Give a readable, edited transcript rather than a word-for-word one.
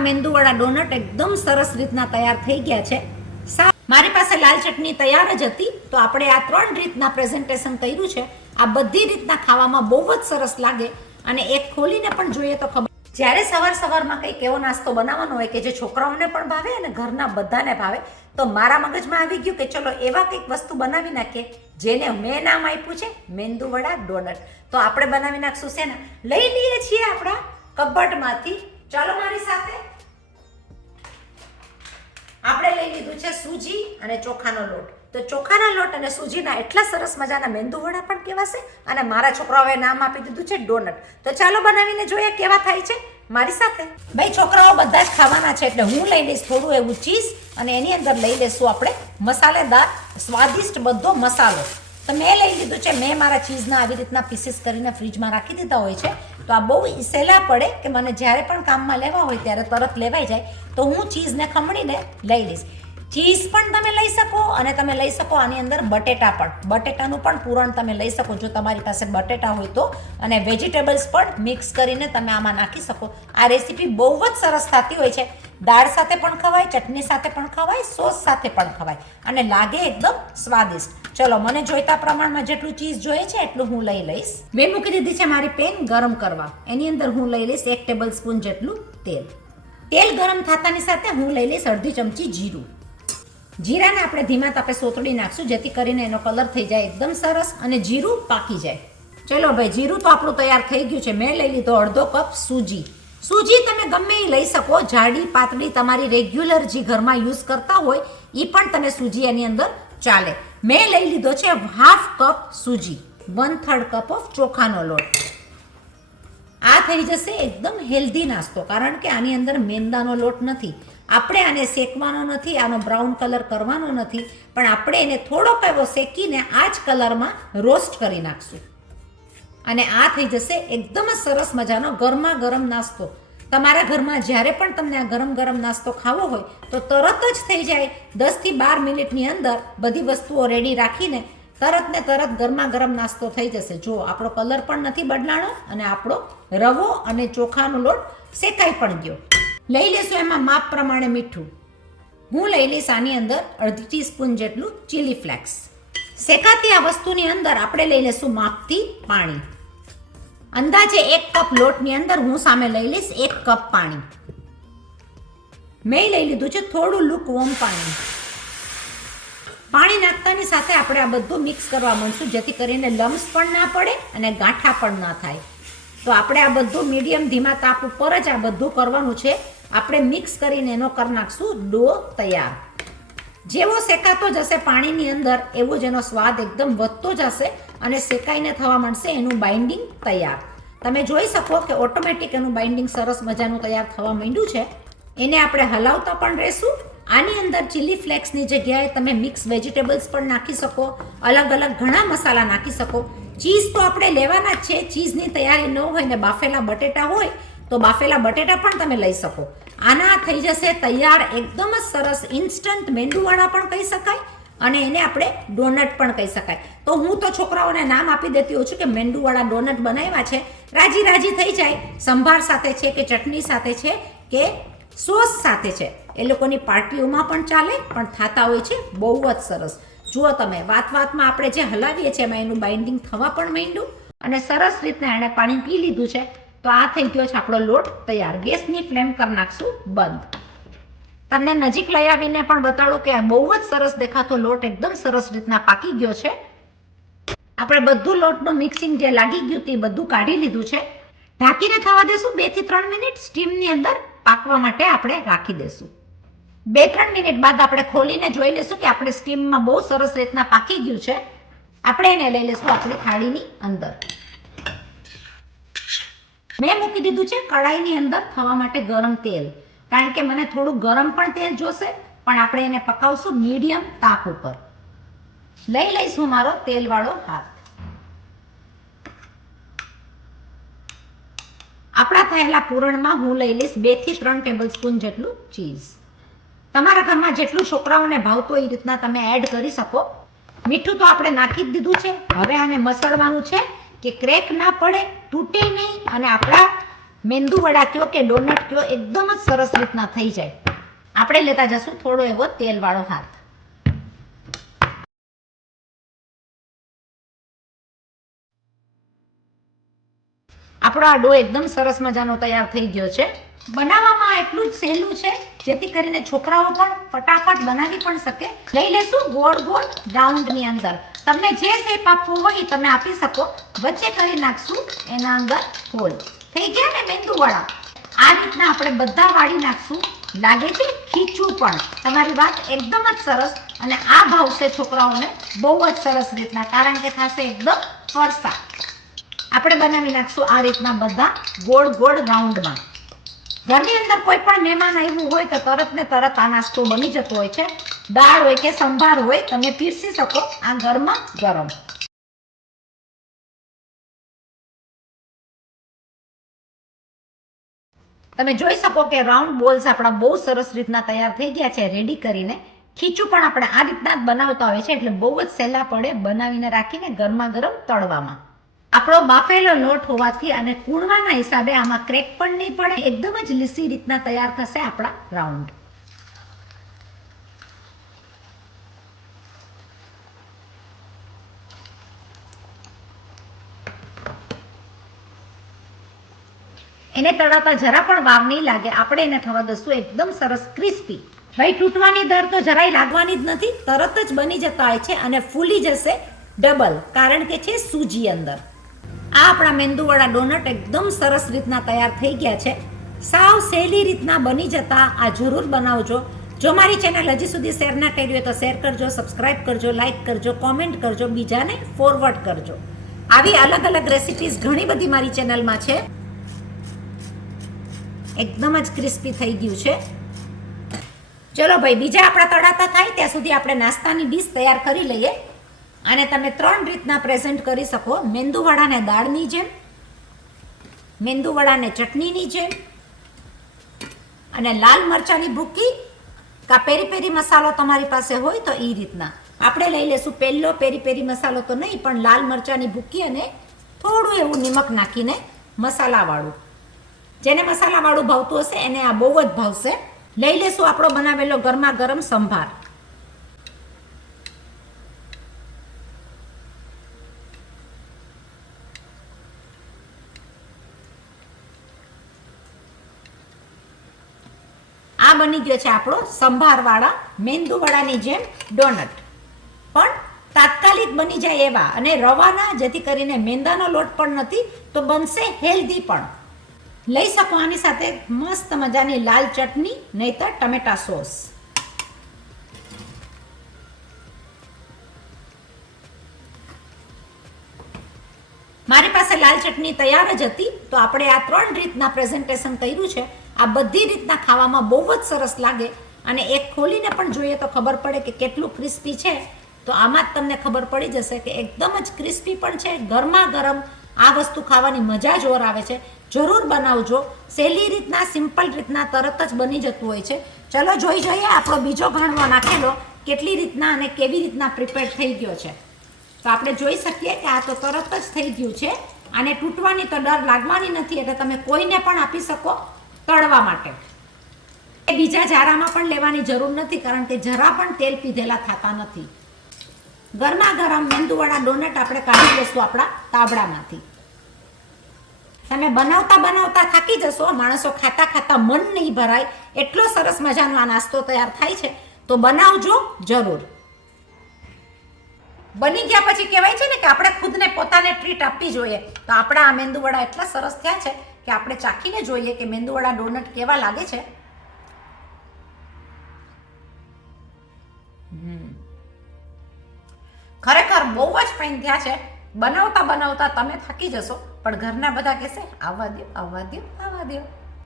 આપણા મેંદુવડા ડોનટ એકદમ સરસ રીતના તૈયાર થઈ ગયા છે. મારી પાસે લાલ ચટણી તૈયાર જ હતી, તો આપણે આ 3 રીતના પ્રેઝન્ટેશન કર્યું છે. આ બધી રીતના ખાવામાં બહુ જ સરસ લાગે અને એક ખોલીને પણ જોઈએ તો ખબર. જ્યારે સવારમાં કંઈક એવો નાસ્તો બનાવવાનો હોય કે જે છોકરાઓને પણ ભાવે અને ઘરના બધાને ભાવે, તો મારા મગજમાં આવી ગયું કે ચલો એવા કંઈક વસ્તુ બનાવી નાખીએ જેને મેં નામ આપ્યું છે મેંદુવડા ડોનટ. તો આપણે બનાવી નાખશું શેના? લઈ લઈએ છીએ આપણા કબટમાંથી. ચાલો મારી સાથે. આપણે લઈ લીધું છે સૂજી અને ચોખાનો લોટ. તો ચોખાના લોટ અને સૂજીના એટલા સરસ મજાના મેંદુવડા પણ કહેવાશે અને મારા છોકરાઓએ નામ આપી દીધું છે ડોનટ. તો ચાલો બનાવીને જોઈએ કેવા થાય છે મારી સાથે. ભાઈ છોકરાઓ બધા જ ખાવાના છે એટલે હું લઈ લઈશ થોડું એવું ચીઝ અને એની અંદર લઈ લઈશું આપણે મસાલેદાર સ્વાદિષ્ટ બધો મસાલો. તો મેં લઈ લીધું છે. મેં મારા ચીઝના આવી રીતના પીસીસ કરીને ફ્રીજમાં રાખી દીધા હોય છે, તો આ બહુ સહેલા પડે કે મને જ્યારે પણ કામમાં લેવા હોય ત્યારે તરત લેવાઈ જાય. તો હું ચીઝને ખમણીને લઈ લઈશ. ચીઝ પણ તમે લઈ શકો અને તમે લઈ શકો આની અંદર બટેટા પણ. બટેટાનું પણ પૂરણ તમે લઈ શકો જો તમારી પાસે બટેટા હોય તો. અને વેજીટેબલ્સ પણ મિક્સ કરીને તમે આમાં નાખી શકો. આ રેસીપી બહુ જ સરસ થતી હોય છે. દાળ સાથે પણ ખવાય, ચટણી સાથે પણ ખવાય, સોસ સાથે પણ ખવાય અને લાગે એકદમ સ્વાદિષ્ટ. ચલો, મને જોઈતા પ્રમાણમાં જેટલું ચીઝ જોઈએ છે એટલું હું લઈ લઈશ. મેં મૂકી દીધી છે મારી પેન ગરમ કરવા. એની અંદર હું લઈ લઈશ 1 ટેબલ સ્પૂન જેટલું તેલ. તેલ ગરમ થતાની સાથે હું લઈ લઈશ અડધી ચમચી જીરું. જીરાને આપણે ધીમા તાપે સોતળી નાખશું જેથી કરીને એનો કલર થઈ જાય એકદમ સરસ અને જીરું પાકી જાય. ચલો ભાઈ, જીરું તો આપણું તૈયાર થઈ ગયું છે. મેં લઈ લીધો અડધો કપ સૂજી. સૂજી તમે ગમે એ લઈ શકો, જાડી પાતળી તમારી રેગ્યુલર જે ઘરમાં યુઝ કરતા હોય એ પણ તમે સૂજી એની અંદર ચાલે. મેં લઈ લીધો છે 1/2 કપ સૂજી, 1/3 કપ ઓફ ચોખાનો લોટ. આ થઈ જશે એકદમ હેલ્ધી નાસ્તો, કારણ કે આની અંદર મેંદાનો લોટ નથી. આપણે આને શેકવાનો નથી, આનો બ્રાઉન કલર કરવાનો નથી, પણ આપણે એને થોડોક એવો શેકીને આ જ કલરમાં રોસ્ટ કરી નાખશું અને આ થઈ જશે એકદમ જ સરસ મજાનો ગરમા ગરમ નાસ્તો. તમારા ઘરમાં જ્યારે પણ તમને આ ગરમ ગરમ નાસ્તો ખાવો હોય તો તરત જ થઈ જાય. 10 થી 12 મિનિટની અંદર બધી વસ્તુઓ રેડી રાખીને તરત ને તરત ગરમા ગરમ નાસ્તો થઈ જશે. જો આપણો કલર પણ નથી બદલાણો અને આપણો રવો અને ચોખાનો લોટ શેકાઈ પણ ગયો. લઈ લેશું એમાં માપ પ્રમાણે મીઠું. હું લઈ લઈશ આની અંદર અડધી ટીસ્પૂન જેટલું ચીલી ફ્લેક્સ. શેકાતી આ વસ્તુની અંદર આપણે લઈ લઈશું માપથી પાણી. અંદાજે 1 કપ લોટની અંદર હું સામે લઈ લઈશ 1 કપ પાણી. મેં લઈ લીધું છે થોડું લુકવોર્મ પાણી. પાણી નાખતાની સાથે આપણે આ બધું મિક્સ કરવા માંડશું જેથી કરીને લમ્સ પણ ના પડે અને ગાંઠા પણ ના થાય. તો આપણે આ બધું મીડિયમ ધીમા તાપ ઉપર જ આ બધું કરવાનું છે. આપણે મિક્સ કરીને એનો કરી નાખશું ડો તૈયાર. જેવો શેકાતો જશે પાણીની અંદર એવો જ એનો સ્વાદ એકદમ વધતો જશે અને શેકાઈને થવા માંડશે એનું બાઇન્ડિંગ તૈયાર. તમે જોઈ શકો કે ઓટોમેટિક એનું બાઇન્ડિંગ સરસ મજાનું તૈયાર થવા માંડ્યું છે. એને આપણે હલાવતા પણ રહેશું. આની અંદર ચીલી ફ્લેક્સની જગ્યાએ તમે મિક્સ વેજીટેબલ્સ પણ નાખી શકો, અલગ અલગ ઘણા મસાલા નાખી શકો. ચીઝ તો આપણે લેવાના જ છે. ચીઝની તૈયારી ન હોય ને બાફેલા બટેટા હોય તો બાફેલા બટેટા પણ તમે લઈ શકો. આના થઈ જશે તૈયાર એકદમ જ સરસ ઇન્સ્ટન્ટ મેંદુવડા પણ કહી શકાય અને એને આપણે ડોનટ પણ કહી શકાય. તો હું તો છોકરાઓને નામ આપી દેતી હોઉં છું કે મેંદુવડા ડોનટ બનાવ્યા છે. રાજી રાજી થઈ જાય. સંભાર સાથે છે કે ચટણી સાથે છે કે સોસ સાથે છે, એ લોકોની પાર્ટીઓમાં પણ ચાલે, પણ થતા હોય છે બહુ જ સરસ. જુઓ તમે, વાતમાં આપણે જે હલાવીએ છીએ એમાં એનું બાઇન્ડિંગ થવા પણ માંડ્યું અને સરસ રીતના એણે પાણી પી લીધું છે. તો આ થઈ ગયો છે આપણો લોટ તૈયાર. ગેસની ફ્લેમ કરી નાખશું બંધ. તમને નજીક લઈ આવીને પણ બતાડું કે આ બહુ જ સરસ દેખાતો લોટ એકદમ સરસ રીતના પાકી ગયો છે. આપણે બધું લોટનું મિક્સિંગ જે લાગી ગયું તે બધું કાઢી લીધું છે. ઢાંકીને થવા દેશું 2 થી 3 મિનિટ. સ્ટીમની અંદર પાકવા માટે આપણે રાખી દેશું. 2-3 મિનિટ બાદ આપણે ખોલીને જોઈ લઈશું કે આપણે સ્ટીમમાં બહુ સરસ રીતના પાકી ગયું છે. આપણે એને લઈ લઈશું આપણી થાળીની અંદર. મેં મૂકી દીધું છે કડાઈની અંદર થવા માટે ગરમ તેલ, કારણ કે મને થોડું ગરમ પણ તેલ જોશે, પણ આપણે એને પકાવશું મીડિયમ તાપ ઉપર. લઈ લઈશું મારો તેલવાળો હાથ. આપણા થયેલા પૂરણમાં હું લઈ લઈશ 2 થી 3 ટેબલ સ્પૂન જેટલું ચીઝ. તમારા ઘરમાં જેટલું છોકરાઓને ભાવતો એ રીતના તમે એડ કરી શકો. મીઠું તો આપણે નાખી જ દીધું છે. હવે આને મસળવાનું છે કે ક્રેક ના પડે, તૂટે નહીં અને આપણા મેંદુ વડા કયો કે ડોનટ કયો, એકદમ જ સરસ રીતના થઈ જાય. આપણે લેતા જશું થોડો એવો તેલવાળો હાથ. આપણો આ ડો એકદમ સરસ મજાનો તૈયાર થઈ ગયો છે. બનાવવામાં એટલું જ સહેલું છે જેથી કરીને છોકરાઓ પણ ફટાફટ બનાવી પણ શકે. લઈ લેશું ગોળ ગોળ રાઉન્ડની અંદર. તમને જે શેપ આપવો હોય તમે આપી શકો. વચ્ચે કરી નાખશું એના અંદર હોલ. થઈ ગયા ને મેંદુવડા. આ રીતના આપણે બધા વાળી નાખશું. લાગે છે ખીચું પણ. તમારી વાત એકદમ જ સરસ. અને આ ભાવશે છોકરાઓને બહુ જ સરસ રીતના, કારણ કે થશે એકદમ ફરસા. આપણે બનાવી નાખશું આ રીતના બધા ગોળ ગોળ રાઉન્ડમાં. ઘરની અંદર કોઈ પણ મહેમાન આવ્યું હોય તો તરત ને તરત આ નાસ્તો બની જતો હોય છે. દાળ હોય કે સંભાર હોય તમે પીરસી શકો આ ગરમા ગરમ. તમે જોઈ શકો કે રાઉન્ડ બોલ્સ આપણા બહુ સરસ રીતના તૈયાર થઈ ગયા છે રેડી કરીને. ખીચું પણ આપણે આ રીતના જ બનાવતા હોય છે એટલે બહુ જ સહેલા પડે બનાવીને રાખીને ગરમા ગરમ તળવામાં. આપણો બાફેલો લોટ હોવાથી અને કૂણવાના હિસાબે આમાં ક્રેક પણ નહીં પડે. એકદમ જ લીસી રીતના તૈયાર થશે આપણા રાઉન્ડ. એને તળાતા જરા પણ વાર નહીં લાગે. આપણે એને થવા દઈશું એકદમ સરસ ક્રિસ્પી. ભાઈ તૂટવાની દર તો જરાય લાગવાની જ નથી. તરત જ બની જતા હોય છે અને ફૂલી જશે ડબલ, કારણ કે છે સૂજી અંદર. આ આપણા મેંદુવડા ડોનટ એકદમ સરસ રીતના તૈયાર થઈ ગયા છે. સાવ સહેલી રીતના બની જતા આ જરૂર બનાવજો. જો મારી ચેનલ હજી સુધી શેર ના કરી હોય તો શેર કરજો, સબસ્ક્રાઇબ કરજો, લાઇક કરજો, કોમેન્ટ કરજો, બીજાને ફોરવર્ડ કરજો. આવી અલગ અલગ રેસિપીઝ ઘણી બધી મારી ચેનલમાં છે. એકદમ જ ક્રિસ્પી થઈ ગયું છે. ચલો ભાઈ, બીજા આપણા તળાતા થાય ત્યાં સુધી આપણે નાસ્તાની ડીશ તૈયાર કરી લઈએ. અને તમે 3 રીતના પ્રેઝન્ટ કરી શકો. મેંદુવડાને દાળની જેમ, મેંદુવડાને ચટણીની જેમ, અને લાલ મરચાની ભૂકી કા પેરી પેરી મસાલો તમારી પાસે હોય તો એ રીતના. આપણે લઈ લેશું પહેલો પેરી પેરી મસાલો તો નહીં, પણ લાલ મરચાની ભૂકી અને થોડું એવું નિમક નાખીને મસાલાવાળું. જેને મસાલાવાળું ભાવતું હશે એને આ બહુ જ ભાવશે. લઈ લેશું આપણો બનાવેલો ગરમા ગરમ સંભાર. આ બની ગયો છે આપણો સંભારવાળા મેંદુવડાની જેમ ડોનટ. પણ તાત્કાલિક બની જાય એવા અને રવાના, જેથી કરીને મેંદાનો લોટ પણ નથી તો બનશે હેલ્ધી પણ. લઈ શકો આની સાથે મસ્ત મજાની લાલ ચટણી, નહીતર ટમેટા સોસ. મારી પાસે લાલ ચટણી તૈયાર જ હતી તો આપણે આ 3 રીતના પ્રેઝન્ટેશન કર્યું છે. આ બધી રીતના ખાવામાં બહુ જ સરસ લાગે અને એક ખોલીને પણ જોઈએ તો ખબર પડે કે કેટલું ક્રિસ્પી છે. તો આમાં જ તમને ખબર પડી જશે કે એકદમ જ ક્રિસ્પી પણ છે. ગરમા ગરમ આ વસ્તુ ખાવાની મજા જ ઓર આવે છે. જરૂર બનાવજો. સહેલી રીતના, સિમ્પલ રીતના તરત જ બની જતું હોય છે. ચલો જોઈ જોઈએ આપણો બીજો ઘાણવો નાખેલો કેટલી રીતના અને કેવી રીતના પ્રિપેર થઈ ગયો છે. તો આપણે જોઈ શકીએ કે આ તો તરત જ થઈ ગયું છે. આને તૂટવાની તો ડર લાગવાની નથી, એટલે તમે કોઈને પણ આપી શકો તળવા માટે. બીજા જારામાં પણ લેવાની જરૂર નથી, કારણ કે જરા પણ તેલ પીધેલા થતા નથી. ગરમા ગરમ મેંદુવડા ડોનટ આપણે કાઢી લઈશું આપણા તાવડામાંથી. તમે બનાવતા બનાવતા થાકી જશો. માણસો ખાતા ખાતા મન નહીં ભરાય એટલો સરસ મજાનો આ નાસ્તો તૈયાર થાય છે. તો બનાવજો જરૂર. બની ગયા પછી કહેવાય છે ને કે આપણે ખુદને પોતાને ટ્રીટ આપવી જોઈએ. તો આપણા આ મેંદુવડા એટલા સરસ થયા છે કે આપણે ચાખીને જોઈએ કે મેંદુવડા ડોનટ કેવા લાગે છે. ખરેખર બહુ જ ફાઇન થયા છે. બનાવતા બનાવતા તમે થાકી જશો, પણ ઘરના બધા કહેશે આવવા દો, આવવા દો, આવવા દો.